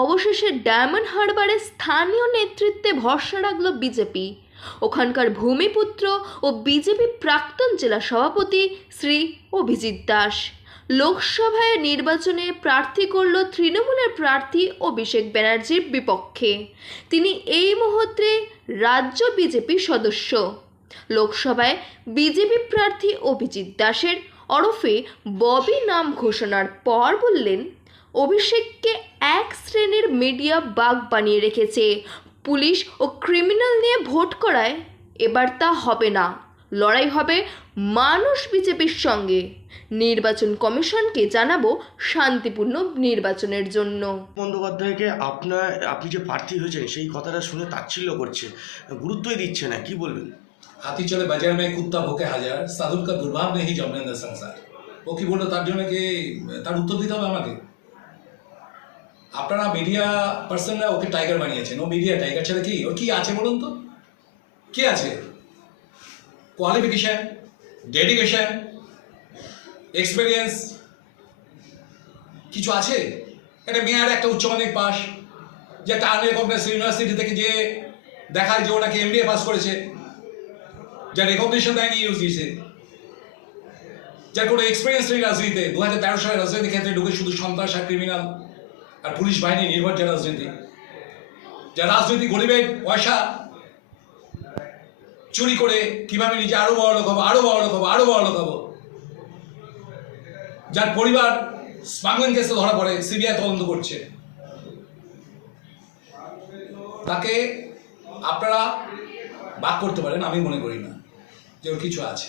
অবশেষে ডায়মন্ড হারবারে স্থানীয় নেতৃত্বে ভরসা রাখল বিজেপি। ওখানকার ভূমিপুত্র ও বিজেপি প্রাক্তন জেলা সভাপতি শ্রী অভিজিৎ দাস লোকসভায় নির্বাচনে প্রার্থী করল তৃণমূলের প্রার্থী অভিষেক ব্যানার্জির বিপক্ষে। তিনি এই মুহূর্তে রাজ্য বিজেপি সদস্য। লোকসভায় বিজেপি প্রার্থী অভিজিৎ দাসের ওরফে ববি নাম ঘোষণার পর বললেন, অভিষেককে এক শ্রেণীর মিডিয়া বাগ বানিয়ে রেখেছে। পুলিশ ও ক্রিমিনাল নিয়ে ভোট করায় এবার তা হবে না। লড়াই হবে মানুষ বিজেপির সঙ্গে। নির্বাচন কমিশনকে জানাবো শান্তিপূর্ণ নির্বাচনের জন্য। বন্দ্যোপাধ্যায়কে আপনি যে প্রার্থী হয়েছেন সেই কথাটা শুনে তাচ্ছিল্য করছে, গুরুত্বই দিচ্ছে না, কি বলবেন? হাতি চলে বাজার में কুত্তা ভোকে হাজার, সাধুর কা দুর্ভাব নেই জমনেন্দর সংসার। ও কি বললো তার জন্য কি তার উত্তর দিতে হবে আমাকে? আপনারা মিডিয়া পার্সনরা ওকে টাইগার বানিয়েছেন। ও মিডিয়া টাইগার ছাড়া কি ওর কি আছে বলুন তো? কি আছে? কোয়ালিফিকেশন, ডেডিকেশন, এক্সপিরিয়েন্স কিছু আছে? একটা মেয়ার একটা উচ্চ মাধ্যমিক পাস, যে একটা আনরেকগনাইজড ইউনিভার্সিটি থেকে যে দেখায় যে ও নাকি MBA পাস করেছে, যার রেকগনিশন দেয়নি ইউজিসি, যার কোনো এক্সপিরিয়েন্স নেই রাজনীতিতে। 2013 সালে রাজনীতি ক্ষেত্রে ঢুকে শুধু সন্ত্রাস আর ক্রিমিনাল আর পুলিশ বাহিনী নির্ভর যে রাজনীতি, যার রাজনীতি গরিবের পয়সা চুরি করে কিভাবে নিজে আরো বড় লোক হবো, আরো বড় লোক হবো, আরো বড় লোক হবো, যার পরিবার স্মাগলিং কেসে ধরা পড়ে, সিবিআই তদন্ত করছে, তাকে আপনারা বাদ করতে পারেন? আমি মনে করি না যে ওর কিছু আছে।